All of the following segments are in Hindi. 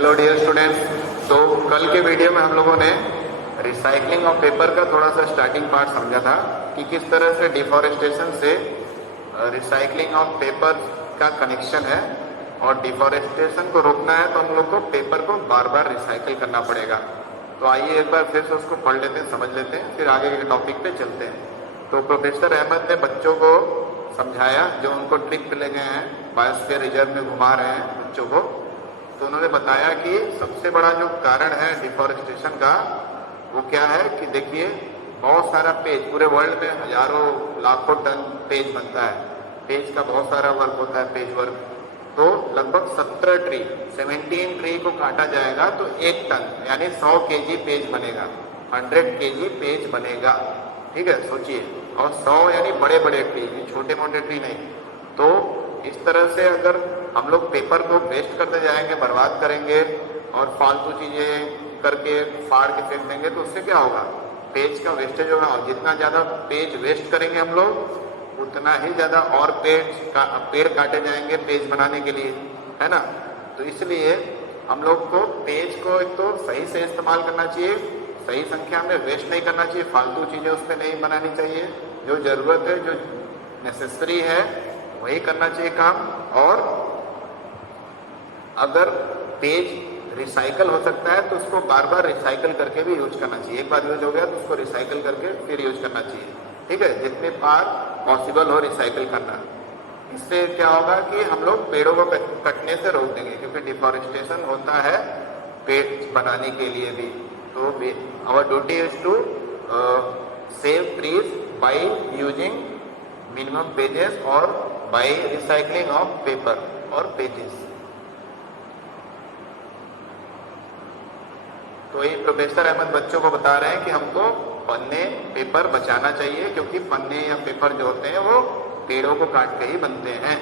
Hello dear students. तो कल के वीडियो में हम लोगों ने रिसाइकलिंग ऑफ पेपर का थोड़ा सा स्टार्टिंग पार्ट समझा था कि किस तरह से डिफॉरेस्टेशन से रिसाइकलिंग ऑफ पेपर का कनेक्शन है, और डिफॉरेस्टेशन को रोकना है तो हम लोग को पेपर को बार बार रिसाइकिल करना पड़ेगा। तो आइए एक बार फिर से उसको पढ़ लेते हैं, समझ लेते हैं, फिर आगे के टॉपिक पे चलते हैं। तो प्रोफेसर अहमद ने बच्चों को समझाया, जो उनको ट्रिप पे ले गए हैं, बायोस्फीयर रिजर्व में घुमा रहे हैं बच्चों को। तो उन्होंने बताया कि सबसे बड़ा जो कारण है डिफॉरेस्टेशन का वो क्या है कि देखिए, बहुत सारा पेज, पूरे वर्ल्ड में हजारों लाखों टन पेज बनता है, पेज का बहुत सारा वर्क होता है, पेज वर्क। तो लगभग 17 ट्री को काटा जाएगा तो 1 टन यानी 100 केजी पेज बनेगा, 100 केजी पेज बनेगा। ठीक है, सोचिए। और 100 यानी बड़े बड़े ट्री, छोटे मोटे ट्री नहीं। तो इस तरह से अगर हम लोग पेपर को वेस्ट करते जाएंगे, बर्बाद करेंगे और फालतू चीजें करके फाड़ के फेंक देंगे, तो उससे क्या होगा, पेज का वेस्टेज होगा। और जितना ज्यादा पेज वेस्ट करेंगे हम लोग, उतना ही ज्यादा और पेड़ काटे जाएंगे पेज बनाने के लिए, है ना। तो इसलिए हम लोग को पेज को एक तो सही से इस्तेमाल करना चाहिए, सही संख्या में वेस्ट नहीं करना चाहिए, फालतू चीजें उसमें नहीं बनानी चाहिए। जो जरूरत है, जो नेसेसरी है, वही करना चाहिए काम। और अगर पेज रिसाइकल हो सकता है तो उसको बार बार रिसाइकल करके भी यूज करना चाहिए। एक बार यूज हो गया तो उसको रिसाइकल करके फिर यूज करना चाहिए। ठीक है, जितने बार पॉसिबल हो रिसाइकल करना। इससे क्या होगा कि हम लोग पेड़ों को कटने से रोक देंगे, क्योंकि डिफॉरेस्टेशन होता है पेड़ बनाने के लिए भी। तो our duty is to save trees by using minimum pages और बाय रिसाइकलिंग ऑफ पेपर और पेजेस। तो ये प्रोफेसर अहमद बच्चों को बता रहे हैं कि हमको पन्ने, पेपर बचाना चाहिए, क्योंकि पन्ने या पेपर जो होते हैं वो पेड़ों को काट के ही बनते हैं।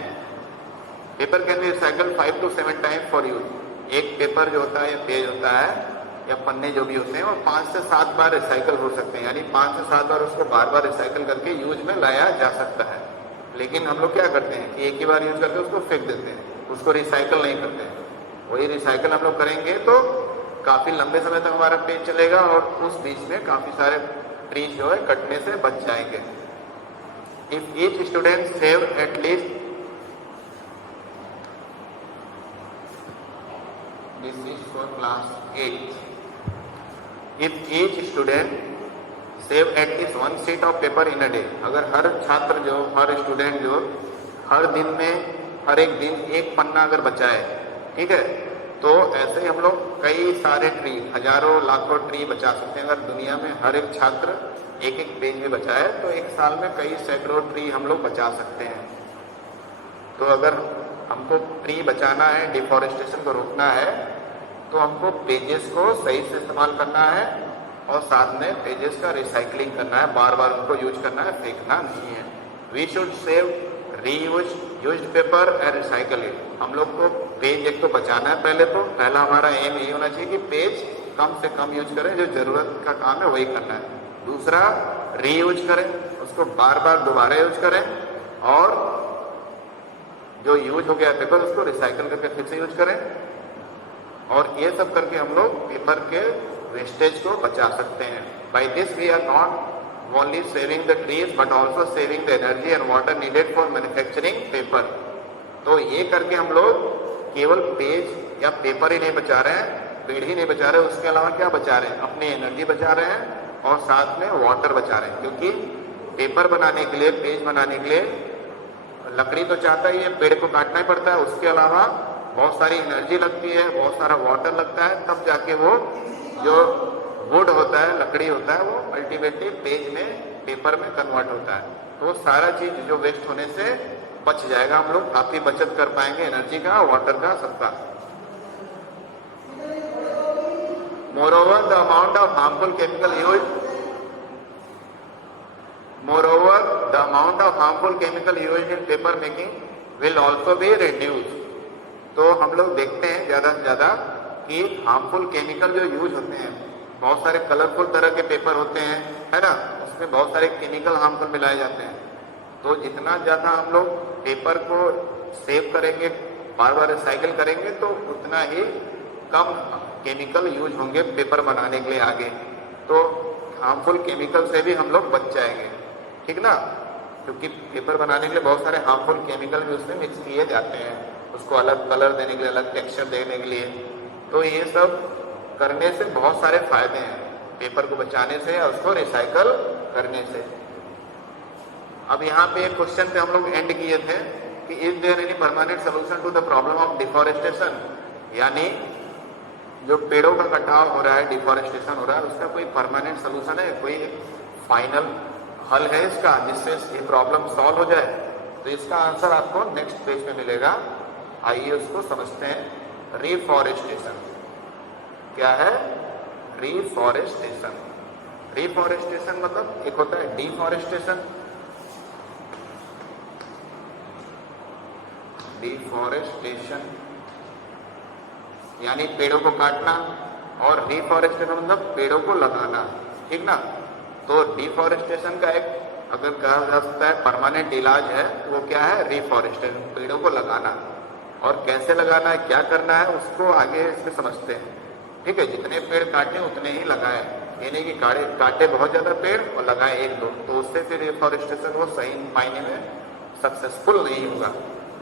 Paper can be recycled 5 to 7 time for use. एक पेपर जो होता है या पेज होता है या पन्ने जो भी होते हैं, वो 5 से 7 बार रिसाइकल हो सकते हैं, यानी 5 से 7 बार उसको बार बार रिसाइकल करके यूज में लाया जा सकता है। लेकिन हम लोग क्या करते हैं कि एक ही बार यूज करके उसको फेंक देते हैं, उसको रिसाइकल नहीं करते हैं। वही रिसाइकल हम लोग करेंगे तो काफी लंबे समय तक हमारा पेज चलेगा, और उस बीच में काफी सारे ट्रीज जो है कटने से बच जाएंगे। If each student save at least, this is for class 8, if each student save at least 1 sheet of paper in a day, अगर हर छात्र जो, हर स्टूडेंट जो हर दिन में, हर एक दिन एक पन्ना अगर बचाए, ठीक है, तो ऐसे ही हम लोग कई सारे ट्री, हजारों लाखों ट्री बचा सकते हैं। अगर दुनिया में हर एक छात्र एक एक पेज भी बचाए तो एक साल में कई सैकड़ों ट्री हम लोग बचा सकते हैं। तो अगर हमको ट्री बचाना है, डिफॉरेस्टेशन को रोकना है, तो हमको पेजेस को सही से इस्तेमाल करना है, और साथ में पेजेस का रिसाइकलिंग करना है, बार बार उनको यूज करना है, फेंकना नहीं है। We should save reuse used paper and recycle it. हम लोग को पेज एक तो बचाना है, पहला हमारा एम यही होना चाहिए कि पेज कम से कम यूज करें, जो जरूरत का काम है वही करना है। दूसरा, रीयूज करें, उसको बार बार दोबारा यूज करें, और जो यूज हो गया पेपर उसको रिसाइकल करके फिर से यूज करें। और ये सब करके हम लोग पेपर के वेस्टेज को बचा सकते हैं। By this we are not only saving the trees but also saving the energy and water needed for manufacturing paper। तो ये करके हम लोग केवल पेज या पेपर ही नहीं बचा रहे हैं, पेड़ ही नहीं बचा रहे, उसके अलावा क्या बचा रहे हैं, अपनी एनर्जी बचा रहे हैं और साथ में वाटर बचा रहे हैं। क्योंकि पेपर बनाने के लिए, पेज बनाने के लिए लकड़ी तो चाहता ही है, पेड़ को काटना ही पड़ता है, उसके अलावा बहुत सारी एनर्जी लगती है, बहुत सारा वाटर लगता है, तब जाके वो जो वुड होता है, लकड़ी होता है, वो अल्टीमेटली पेज में, पेपर में कन्वर्ट होता है। तो सारा चीज जो वेस्ट होने से बच जाएगा, हम लोग काफी बचत कर पाएंगे एनर्जी का, वाटर का, सबका। Moreover the amount of harmful chemical use, moreover the amount of harmful chemical use in paper making will also be reduce. तो हम लोग देखते हैं ज्यादा से ज्यादा कि हार्मफुल केमिकल जो यूज होते हैं, बहुत सारे कलरफुल तरह के पेपर होते हैं, है ना, उसमें बहुत सारे केमिकल हार्मफुल मिलाए जाते हैं। तो जितना ज़्यादा हम लोग पेपर को सेव करेंगे, बार बार रिसाइकिल करेंगे, तो उतना ही कम केमिकल यूज होंगे पेपर बनाने के लिए आगे, तो हार्मफुल केमिकल से भी हम लोग बच जाएंगे, ठीक ना। क्योंकि पेपर बनाने के लिए बहुत सारे हार्मफुल केमिकल भी उसमें मिक्स किए जाते हैं, उसको अलग कलर देने के लिए, अलग टेक्सचर देने के लिए। तो ये सब करने से बहुत सारे फायदे हैं, पेपर को बचाने से या उसको रिसाइकल करने से। अब यहाँ पे एक क्वेश्चन पे हम लोग एंड किए थे कि is there any permanent solution to the problem of deforestation, यानी जो पेड़ों का कटाव हो रहा है, डिफॉरेस्टेशन हो रहा है, उसका कोई परमानेंट सोल्यूशन है, कोई फाइनल हल है इसका जिससे ये प्रॉब्लम सॉल्व हो जाए? तो इसका आंसर आपको नेक्स्ट पेज पे मिलेगा। आइए उसको समझते हैं। रिफॉरेस्टेशन क्या है? रिफॉरेस्टेशन, रिफॉरेस्टेशन मतलब एक होता है डिफॉरेस्टेशन, डिफॉरेस्टेशन यानी पेड़ों को काटना, और रिफॉरेस्टेशन मतलब पेड़ों को लगाना, ठीक ना। तो डिफॉरेस्टेशन का एक अगर कहा जा सकता है परमानेंट इलाज है तो वो क्या है? रिफॉरेस्टेशन, पेड़ों को लगाना। और कैसे लगाना है, क्या करना है, उसको आगे इसमें समझते हैं, ठीक है। जितने पेड़ काटे उतने ही लगाए, ये नहीं कि काटे बहुत ज्यादा पेड़ और लगाए एक दो, तो उससे फिर रिफॉरेस्टेशन वो सही मायने में सक्सेसफुल नहीं होगा।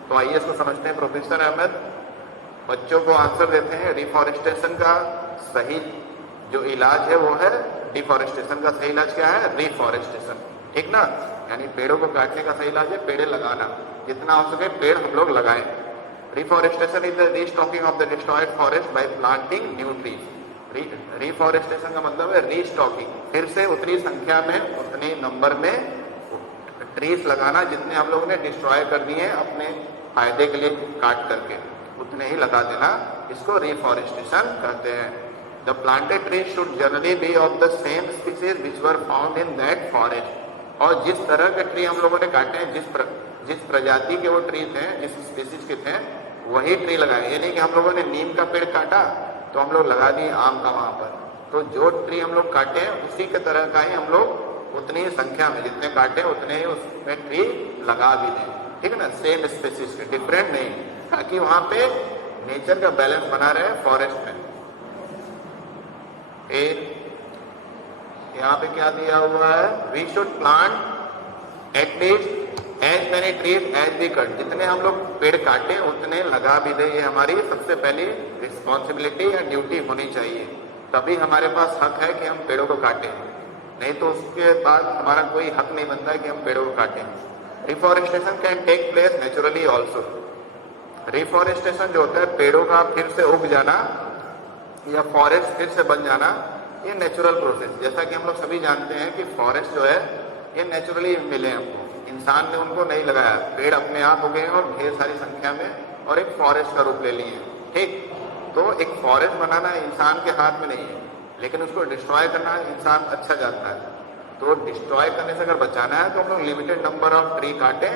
तो आइए इसको समझते हैं। प्रोफेसर अहमद बच्चों को आंसर देते हैं। रिफॉरेस्टेशन का सही जो इलाज है वो है, डिफॉरेस्टेशन का सही इलाज क्या है? रिफॉरेस्टेशन, ठीक ना। यानी पेड़ों को काटने का सही इलाज है पेड़ लगाना, जितना हो सके पेड़ हम लोग लगाएं। Reforestation is the restocking of the destroyed forest by planting new trees. Reforestation का मतलब है रीस्टॉकिंग, फिर से उतनी संख्या में, उतने नंबर में ट्रीज लगाना जितने हम लोगों ने डिस्ट्रॉय कर दिए हैं अपने फायदे के लिए काट करके, उतने ही लगा देना। इसको रिफॉरेस्टेशन कहते हैं। The planted tree should generally be of the same species which were found in that forest. और जिस तरह के ट्री हम लोगों ने काटे हैं, जिस प्रजाति के वो ट्री थे, जिस स्पीसीज के थे, वही ट्री लगाए। ये नहीं कि हम लोगों ने नीम का पेड़ काटा तो हम लोग लगा दिए आम का वहां पर। तो जो ट्री हम लोग काटे हैं उसी के तरह का ही हम लोग उतनी ही संख्या में जितने काटे उतने ही उसमें ट्री लगा भी दें, ठीक है ना। सेम स्पीसीज के, डिफरेंट नहीं, ताकि वहां पे नेचर का बैलेंस बना रहे फॉरेस्ट में। यहाँ पे क्या दिया हुआ है? We should plant at least as many trees as we cut. जितने हम लोग पेड़ काटे उतने लगा भी दे, ये हमारी सबसे पहली रिस्पॉन्सिबिलिटी या ड्यूटी होनी चाहिए। तभी हमारे पास हक है कि हम पेड़ों को काटें, नहीं तो उसके बाद हमारा कोई हक नहीं बनता है कि हम पेड़ों को काटें। Reforestation can take place naturally also. Reforestation जो होता है पेड़ों का फिर से उग जाना या फॉरेस्ट फिर से बन जाना, ये नेचुरल प्रोसेस। जैसा कि हम लोग सभी जानते हैं कि फॉरेस्ट जो है ये नेचुरली मिले हमको, इंसान ने उनको नहीं लगाया, पेड़ अपने आप उगे हैं और ढेर सारी संख्या में और एक फॉरेस्ट का रूप ले लिए हैं, ठीक। तो एक फॉरेस्ट बनाना इंसान के हाथ में नहीं है, लेकिन उसको डिस्ट्रॉय करना इंसान अच्छा जानता है। तो डिस्ट्रॉय करने से अगर बचाना है तो हम लोग लिमिटेड नंबर ऑफ ट्री काटें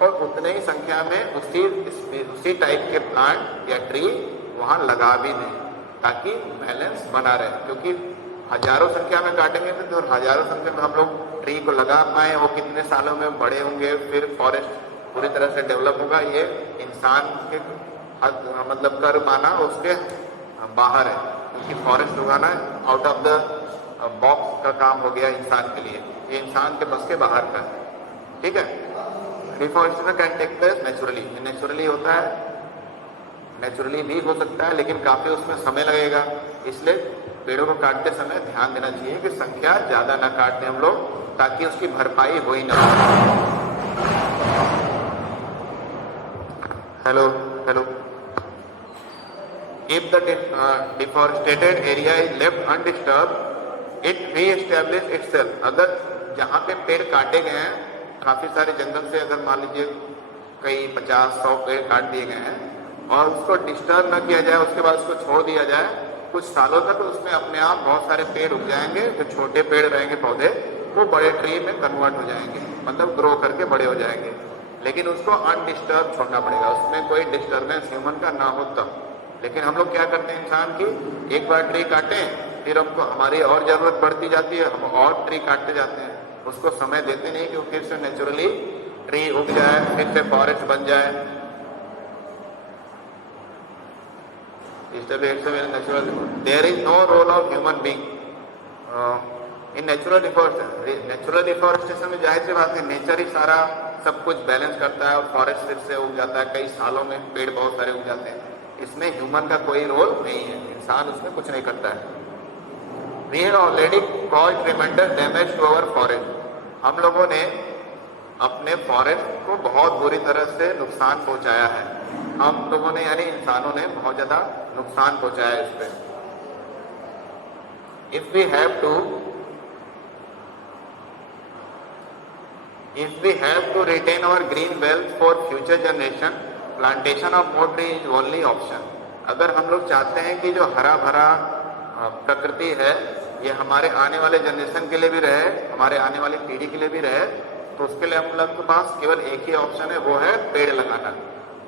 और उतने ही संख्या में उसी टाइप के प्लांट या ट्री वहाँ लगा भी दें, ताकि बैलेंस बना रहे। क्योंकि हजारों संख्या में काटेंगे तो हजारों संख्या में हम लोग ट्री को लगा पाए, वो कितने सालों में बड़े होंगे, फिर फॉरेस्ट पूरी तरह से डेवलप होगा, ये इंसान के मतलब कर पाना उसके बाहर है। क्योंकि फॉरेस्ट उगाना आउट ऑफ द बॉक्स का काम हो गया इंसान के लिए, ये इंसान के बस के बाहर का है, ठीक है। Deforestation can take place naturally, naturally होता है, नेचुरली भी हो सकता है, लेकिन काफी उसमें समय लगेगा। इसलिए पेड़ों को काटते समय ध्यान देना चाहिए कि संख्या ज्यादा ना काट दें हम लोग, ताकि उसकी भरपाई हो ही ना। Hello hello. If the deforested area is left undisturbed, it re-establish itself. अगर जहाँ पे पेड़ काटे गए हैं, काफी सारे जंगल से अगर मान लीजिए कई 50-100 पेड़ काट दिए गए हैं और उसको डिस्टर्ब न किया जाए, उसके बाद उसको छोड़ दिया जाए कुछ सालों तक, तो उसमें अपने आप बहुत सारे पेड़ उग जाएंगे। जो छोटे पेड़ रहेंगे पौधे वो बड़े ट्री में कन्वर्ट हो जाएंगे, मतलब ग्रो करके बड़े हो जाएंगे। लेकिन उसको अनडिस्टर्ब छोड़ना पड़ेगा, उसमें कोई डिस्टर्बेंस ह्यूमन का ना हो तब। लेकिन हम लोग क्या करते हैं इंसान की, एक बार ट्री काटें फिर हमको हमारी और जरूरत बढ़ती जाती है, हम और ट्री काटते जाते हैं, उसको समय देते नहीं कि वो फिर से नेचुरली ट्री उग जाए, फिर से फॉरेस्ट बन जाए। natural. There is no role of human being in natural deforestation. Natural deforestation में जाहिर सी बात है नेचर ही सारा सब कुछ बैलेंस करता है और फॉरेस्ट फिर से उग जाता है, कई सालों में पेड़ बहुत सारे उग जाते हैं। इसमें ह्यूमन का कोई रोल नहीं है, इंसान उसमें कुछ नहीं करता है। We have already caused tremendous damage to our forest. हम लोगों ने अपने फॉरेस्ट को बहुत बुरी तरह से नुकसान पहुंचाया है। हम लोगों ने यानी इंसानों ने बहुत ज्यादा नुकसान पहुंचाया है इस पे। If we have to retain our green wealth for future generation, plantation of more tree is only option. अगर हम लोग चाहते हैं कि जो हरा भरा प्रकृति है ये हमारे आने वाले जनरेशन के लिए भी रहे, हमारे आने वाली पीढ़ी के लिए भी रहे, तो उसके लिए हम लोग के पास केवल एक ही ऑप्शन है, वो है पेड़ लगाना,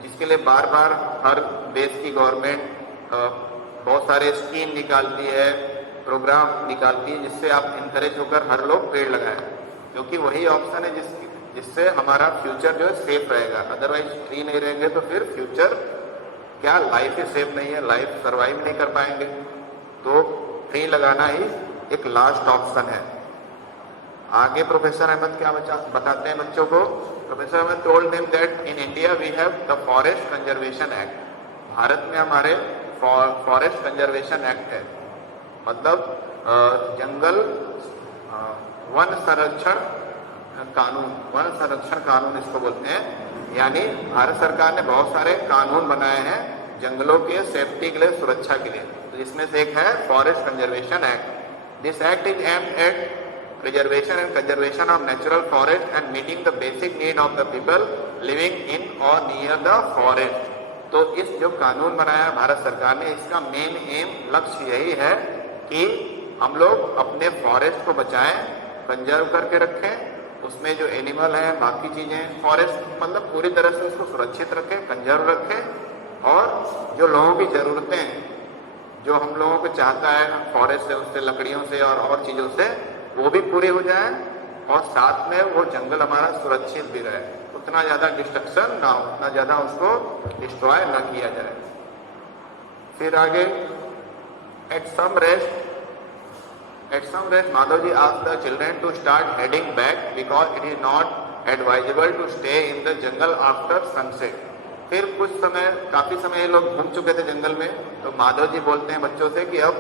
जिसके लिए बार बार हर देश की गवर्नमेंट बहुत सारे स्कीम निकालती है, प्रोग्राम निकालती है, जिससे आप इनकरेज होकर हर लोग पेड़ लगाएं, क्योंकि वही ऑप्शन है जिससे हमारा फ्यूचर जो है सेफ रहेगा। अदरवाइज ट्री नहीं रहेंगे तो फिर फ्यूचर क्या, लाइफ ही सेफ नहीं है, लाइफ सर्वाइव नहीं कर पाएंगे। तो ट्री लगाना ही एक लास्ट ऑप्शन है। आगे प्रोफेसर अहमद क्या बताते हैं बच्चों को। Professor Ahmad told them that in India we have the forest conservation act. Bharat में हमारे फॉरेस्ट कंजर्वेशन एक्ट है, मतलब जंगल वन संरक्षण कानून इसको बोलते हैं। यानी भारत सरकार ने बहुत सारे कानून बनाए हैं जंगलों के सेफ्टी के लिए, सुरक्षा के लिए। तो इसमें से एक है forest conservation act. This act is aimed at preservation and conservation of natural forest and meeting the basic need of the people living in or near the forest। तो इस जो कानून बनाया भारत सरकार ने, इसका मेन एम, लक्ष्य यही है कि हम लोग अपने फॉरेस्ट को बचाएं, कंजर्व करके रखें, उसमें जो एनिमल हैं, बाकी चीजें, फॉरेस्ट मतलब पूरी तरह से उसको सुरक्षित रखें, कंजर्व रखें, और जो लोगों की जरूरतें हैं, जो हम लोगों को चाहता है फॉरेस्ट से, उससे लकड़ियों से और चीजों से, वो भी पूरे हो जाए, और साथ में वो जंगल हमारा सुरक्षित भी रहे, उतना ज्यादा डिस्ट्रक्शन ना हो, उतना ज्यादा उसको डिस्ट्रॉय ना किया जाए। फिर आगे at some rest Madhav ji asked the children to start heading back because it is not advisable to stay in the jungle after sunset. फिर कुछ समय, काफी समय ये लोग घूम चुके थे जंगल में, तो माधव जी बोलते हैं बच्चों से कि अब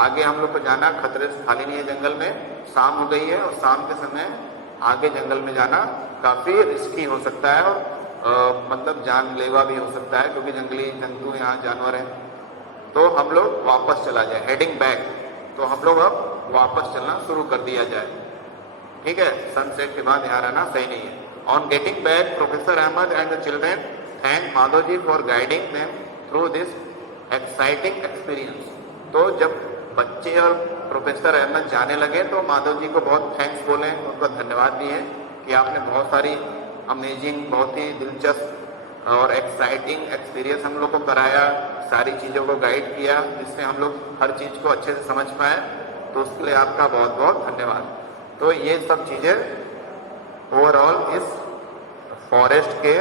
आगे हम लोग को जाना खतरे से खाली नहीं है जंगल में, शाम हो गई है और शाम के समय आगे जंगल में जाना काफी रिस्की हो सकता है, और मतलब जानलेवा भी हो सकता है, क्योंकि जंगली जंतु यहाँ जानवर हैं। तो हम लोग वापस चला जाए, हेडिंग बैक, तो हम लोग अब वापस चलना शुरू कर दिया जाए। ठीक है, सनसेट के बाद यहाँ रहना सही नहीं है। On getting back professor Ahmad and the children thank Madhav ji for guiding them through this exciting experience. तो जब बच्चे और प्रोफेसर अहमद जाने लगे तो माधव जी को बहुत थैंक्स बोले, उनको धन्यवाद दिए कि आपने बहुत सारी अमेजिंग, बहुत ही दिलचस्प और एक्साइटिंग एक्सपीरियंस हम लोग को कराया, सारी चीज़ों को गाइड किया, जिससे हम लोग हर चीज़ को अच्छे से समझ पाए, तो उसके लिए आपका बहुत बहुत धन्यवाद। तो ये सब चीज़ें ओवरऑल इस फॉरेस्ट के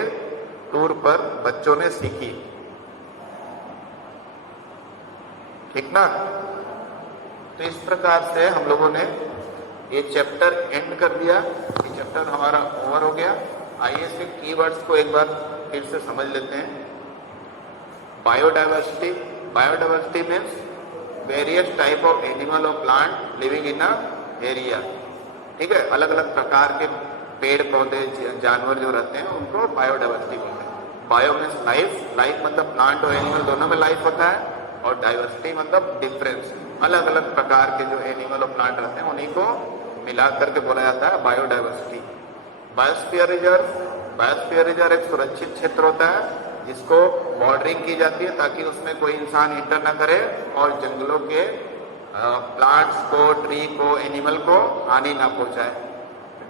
टूर पर बच्चों ने सीखी। ठीक ना। तो इस प्रकार से हम लोगों ने ये चैप्टर एंड कर दिया, ये चैप्टर हमारा ओवर हो गया। आइए इसके कीवर्ड्स को एक बार फिर से समझ लेते हैं। Biodiversity, biodiversity means various type of animal और plant living in a area. ठीक है, अलग अलग प्रकार के पेड़ पौधे जानवर जो रहते हैं उनको बायोडाइवर्सिटी बोलते हैं। बायो मीन्स लाइफ, लाइफ मतलब प्लांट और एनिमल दोनों में लाइफ होता है, और डाइवर्सिटी मतलब डिफरेंस, अलग अलग प्रकार के जो एनिमल और प्लांट रहते हैं उन्हीं को मिला करके बोला जाता है biodiversity. Biosphere reserve, biosphere reserve एक सुरक्षित क्षेत्र होता है जिसको बॉर्डरिंग की जाती है ताकि उसमें कोई इंसान इंटर ना करे और जंगलों के प्लांट्स को, ट्री को, एनिमल को हानि ना पहुंचाए।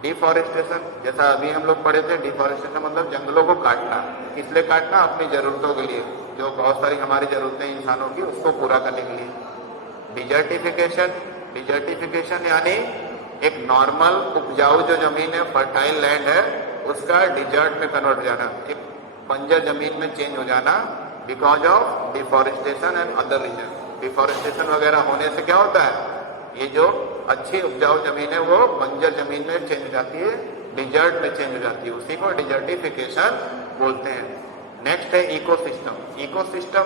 डिफॉरेस्टेशन, जैसा अभी हम लोग पढ़े थे, डिफॉरेस्टेशन मतलब जंगलों को काटना। इसलिए काटना अपनी जरूरतों के लिए, जो बहुत सारी हमारी जरूरतें इंसानों की उसको पूरा करने के लिए। डिजर्टिफिकेशन, डिजर्टिफिकेशन यानी एक नॉर्मल उपजाऊ जो जमीन है, फर्टाइल लैंड है, उसका डिजर्ट में कन्वर्ट हो जाना, एक बंजर जमीन में चेंज हो जाना, because of deforestation and other reason. Deforestation वगैरह होने से क्या होता है, ये जो अच्छी उपजाऊ जमीन है वो बंजर जमीन में चेंज हो जाती है, डिजर्ट में चेंज हो जाती है, उसी को डिजर्टिफिकेशन बोलते हैं। नेक्स्ट है इकोसिस्टम। इकोसिस्टम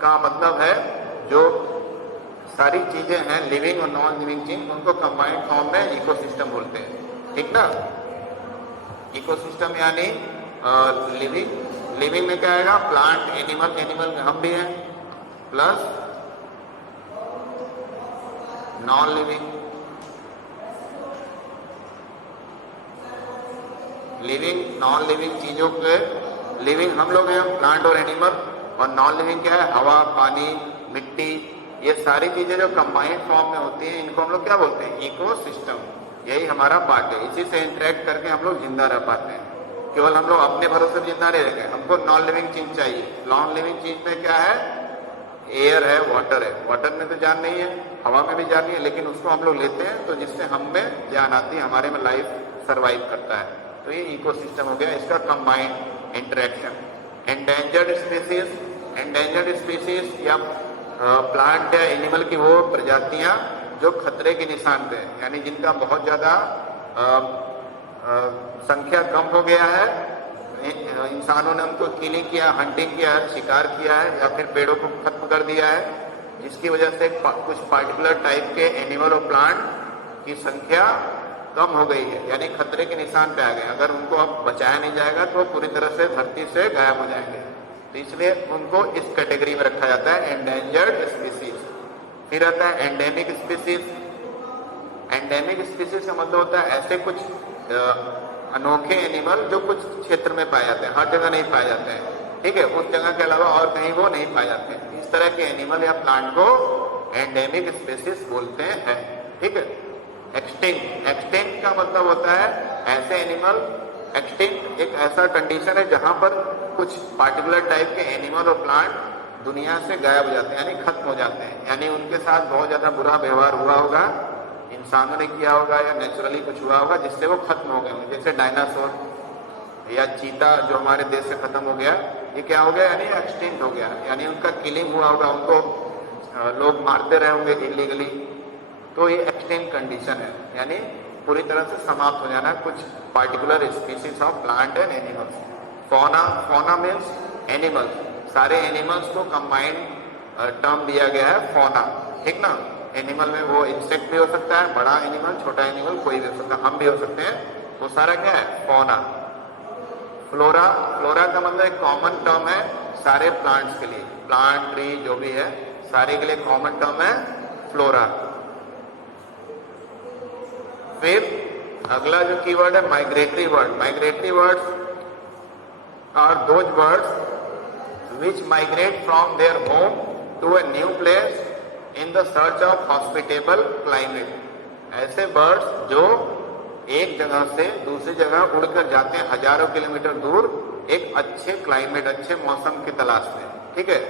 का मतलब है जो सारी चीजें हैं लिविंग और नॉन लिविंग चीज, उनको कंबाइंड फॉर्म में इकोसिस्टम बोलते हैं, ठीक ना। इकोसिस्टम यानी लिविंग में क्या आएगा, प्लांट, एनिमल, एनिमल में हम भी हैं, plus non living. Living non living चीजों के, लिविंग हम लोग हैं, प्लांट और एनिमल, और नॉन लिविंग क्या है, हवा, पानी, मिट्टी, ये सारी चीजें जो कंबाइंड फॉर्म में होती हैं इनको हम लोग क्या बोलते हैं, इकोसिस्टम। यही हमारा पार्ट है, इसी से इंटरेक्ट करके हम लोग जिंदा रह पाते हैं। केवल हम लोग अपने भरोसे पर जिंदा नहीं रह गए, हमको नॉन लिविंग चीज चाहिए। नॉन लिविंग चीज में क्या है, एयर है, वाटर है। वाटर में तो जान नहीं है, हवा में भी जान नहीं है, लेकिन उसको हम लोग लेते हैं तो जिससे हम में जान आती है, हमारे में लाइफ सर्वाइव करता है। तो ये इकोसिस्टम हो गया, इसका combined interaction. Endangered species, endangered species या प्लांट या एनिमल की वो प्रजातियां जो खतरे के निशान पे, यानी जिनका बहुत ज्यादा संख्या कम हो गया है, इंसानों ने उनको किलिंग किया, हंटिंग किया है, शिकार किया है, या फिर पेड़ों को खत्म कर दिया है, जिसकी वजह से कुछ पार्टिकुलर टाइप के एनिमल और प्लांट की संख्या कम हो गई है, यानी खतरे के निशान पे आ गए। अगर उनको अब बचाया नहीं जाएगा तो वो पूरी तरह से धरती से गायब हो जाएंगे, तो इसलिए उनको इस कैटेगरी में रखा जाता है, एंडेंजर्ड स्पीसीज। फिर आता है एंडेमिक स्पीसीज। एंडेमिक स्पीसीज का मतलब होता है ऐसे कुछ अनोखे एनिमल जो कुछ क्षेत्र में पाए जाते हैं, हर जगह नहीं पाए जाते हैं, ठीक है, उस जगह के अलावा और कहीं वो नहीं पाए जाते हैं। इस तरह के एनिमल या प्लांट को एंडेमिक स्पीसीज बोलते हैं, ठीक है। एक्सटिंक्ट, एक्सटिंक्ट का मतलब होता है ऐसे एनिमल, एक्सटिंक्ट एक ऐसा कंडीशन है जहां पर कुछ पार्टिकुलर टाइप के एनिमल और प्लांट दुनिया से गायब हो जाते हैं, यानी खत्म हो जाते हैं, यानी उनके साथ बहुत ज्यादा बुरा व्यवहार हुआ होगा, इंसानों ने किया होगा या नेचुरली कुछ हुआ होगा जिससे वो खत्म हो गए। जैसे डायनासोर या चीता जो हमारे देश से खत्म हो गया, ये क्या हो गया, यानी एक्सटिंक्ट हो गया, यानी उनका किलिंग हुआ होगा, उनको लोग मारते रहे होंगे इलीगली, तो ये एक्सटिंक्ट कंडीशन है, यानी पूरी तरह से समाप्त हो जाना कुछ particular species of plant and animals. Fauna, fauna means animals, सारे एनिमल्स को कंबाइंड टर्म दिया गया है फौना, ठीक ना। एनिमल में वो इंसेक्ट भी हो सकता है, बड़ा एनिमल, छोटा एनिमल, कोई भी हो सकता है, हम भी हो सकते हैं, वो सारा क्या है, फौना। फ्लोरा, फ्लोरा का मतलब एक कॉमन टर्म है सारे प्लांट्स के लिए, प्लांट, ट्री जो भी है सारे के लिए कॉमन टर्म है फ्लोरा। फिर अगला जो कीवर्ड है migratory word. Migratory words are those words which migrate from their home to a new place in the search of hospitable climate. ऐसे बर्ड्स जो एक जगह से दूसरी जगह उड़कर जाते हैं हजारों किलोमीटर दूर एक अच्छे क्लाइमेट, अच्छे मौसम की तलाश में, ठीक है।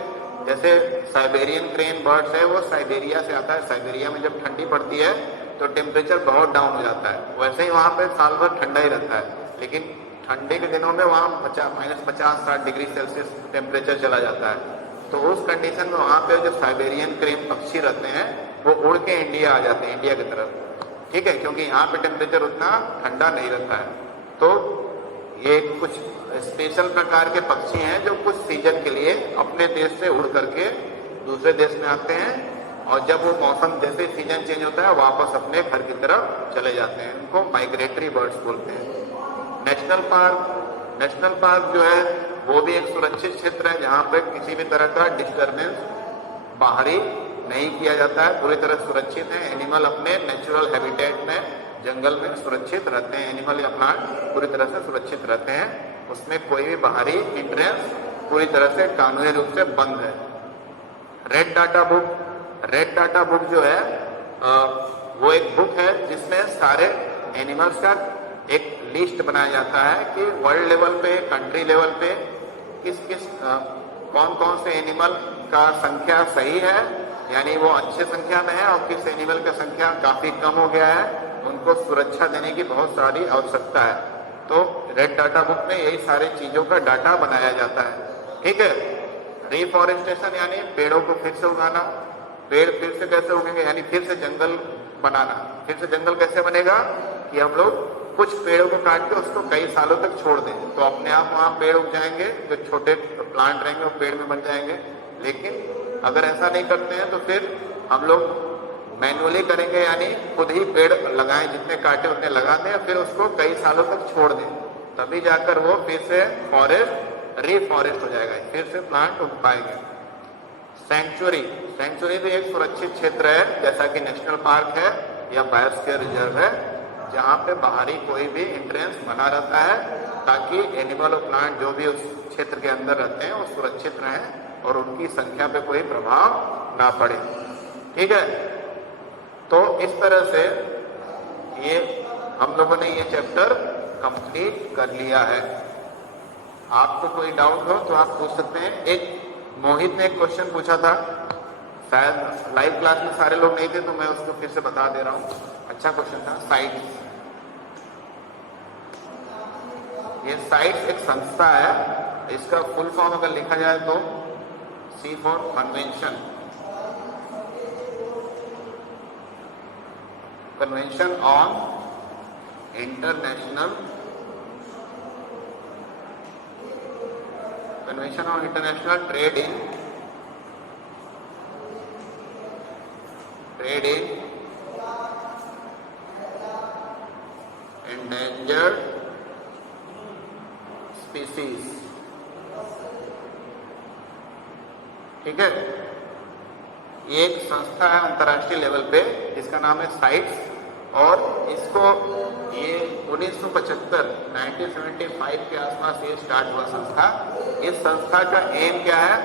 जैसे साइबेरियन क्रेन बर्ड्स है, वो साइबेरिया से आता है, साइबेरिया में जब ठंडी पड़ती है तो टेम्परेचर बहुत डाउन हो जाता है, वैसे ही वहाँ पे साल भर ठंडा ही रहता है, लेकिन ठंडे के दिनों में वहाँ -50-60 डिग्री सेल्सियस टेम्परेचर चला जाता है। तो उस कंडीशन में वहाँ पे जो साइबेरियन क्रेन पक्षी रहते हैं वो उड़ के इंडिया आ जाते हैं, इंडिया की तरफ, ठीक है, क्योंकि यहाँ पे टेम्परेचर उतना ठंडा नहीं रहता है। तो ये कुछ स्पेशल प्रकार के पक्षी हैं जो कुछ सीजन के लिए अपने देश से उड़ करके दूसरे देश में आते हैं, और जब वो मौसम जैसे सीजन चेंज होता है वापस अपने घर की तरफ चले जाते हैं, उनको माइग्रेटरी बर्ड्स बोलते हैं। नेशनल पार्क, नेशनल पार्क जो है वो भी एक सुरक्षित क्षेत्र है जहाँ पे किसी भी तरह का डिस्टर्बेंस बाहरी नहीं किया जाता है, पूरी तरह सुरक्षित है। एनिमल अपने नेचुरल हैबिटेट में, जंगल में सुरक्षित रहते हैं, एनिमल या प्लांट पूरी तरह से सुरक्षित रहते हैं, उसमें कोई भी बाहरी इंट्रेंस पूरी तरह से कानूनी रूप से बंद है। Red data book, red data book जो है वो एक बुक है जिसमें सारे एनिमल्स का एक लिस्ट बनाया जाता है कि वर्ल्ड लेवल पे, कंट्री लेवल पे किस किस कौन कौन से एनिमल का संख्या सही है, यानी वो अच्छे संख्या में है, और किस एनिमल का संख्या काफी कम हो गया है, उनको सुरक्षा देने की बहुत सारी आवश्यकता है। तो रेड डाटा बुक में यही सारी चीजों का डाटा बनाया जाता है, ठीक है। रिफॉरेस्टेशन यानी पेड़ों को फिर से उगाना। पेड़ फिर से कैसे उगेंगे, यानी फिर से जंगल बनाना। फिर से जंगल कैसे बनेगा कि हम लोग कुछ पेड़ों को काट के उसको कई सालों तक छोड़ दें तो अपने आप वहाँ पेड़ उग जाएंगे, जो छोटे प्लांट रहेंगे वो पेड़ में बन जाएंगे। लेकिन अगर ऐसा नहीं करते हैं तो फिर हम लोग मैनुअली करेंगे, यानी खुद ही पेड़ लगाएं, जितने काटे उतने लगा दें, फिर उसको कई सालों तक छोड़ दें, तभी जाकर वो फिर से फॉरेस्ट रीफॉरेस्ट हो जाएगा, फिर से प्लांट उग पाएंगे। सेंचुरी, सेंचुरी भी एक सुरक्षित क्षेत्र है, जैसा कि नेशनल पार्क है या बायोस्फीयर रिजर्व है, जहाँ पे बाहरी कोई भी एंट्रेंस बना रहता है ताकि एनिमल और प्लांट जो भी उस क्षेत्र के अंदर रहते हैं वो सुरक्षित रहें और उनकी संख्या पे कोई प्रभाव ना पड़े। ठीक है, तो इस तरह से ये हम लोगों ने ये चैप्टर कंप्लीट कर लिया है। आपको कोई डाउट हो तो आप पूछ सकते हैं। एक मोहित ने एक क्वेश्चन पूछा था, शायद लाइव क्लास में सारे लोग नहीं थे तो मैं उसको फिर से बता दे रहा हूँ। अच्छा क्वेश्चन था। साइट्स, ये साइट्स एक संस्था है, इसका फुल फॉर्म अगर लिखा जाए तो C for convention, convention on international, convention on international trade in endangered species। ठीक है, ये एक संस्था है अंतर्राष्ट्रीय लेवल पे जिसका नाम है साइट्स, और इसको ये 1975 के आसपास ये स्टार्ट हुआ संस्था। इस संस्था का एम क्या है,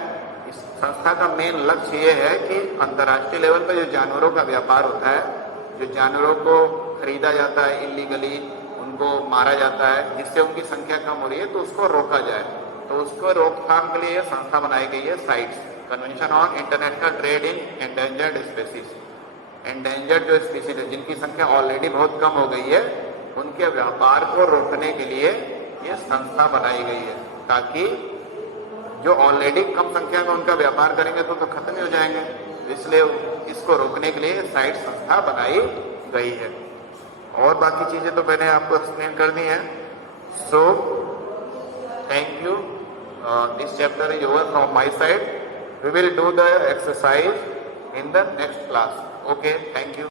इस संस्था का मेन लक्ष्य ये है कि अंतर्राष्ट्रीय लेवल पर जो जानवरों का व्यापार होता है, जो जानवरों को खरीदा जाता है इलीगली, उनको मारा जाता है जिससे उनकी संख्या कम हो रही है, तो उसको रोका जाए। तो उसको रोकथाम के लिए ये संस्था बनाई गई है sites, convention on international trade in endangered species. Endangered जो स्पीसीज है जिनकी संख्या ऑलरेडी बहुत कम हो गई है, उनके व्यापार को रोकने के लिए ये संस्था बनाई गई है, ताकि जो ऑलरेडी कम संख्या में उनका व्यापार करेंगे तो खत्म ही हो जाएंगे। इसलिए इसको रोकने के लिए साइट संस्था बनाई गई है। और बाकी चीजें तो मैंने आपको एक्सप्लेन कर दी है। So thank you, this chapter is over from my side. We will do the exercise in the next class. Okay, thank you.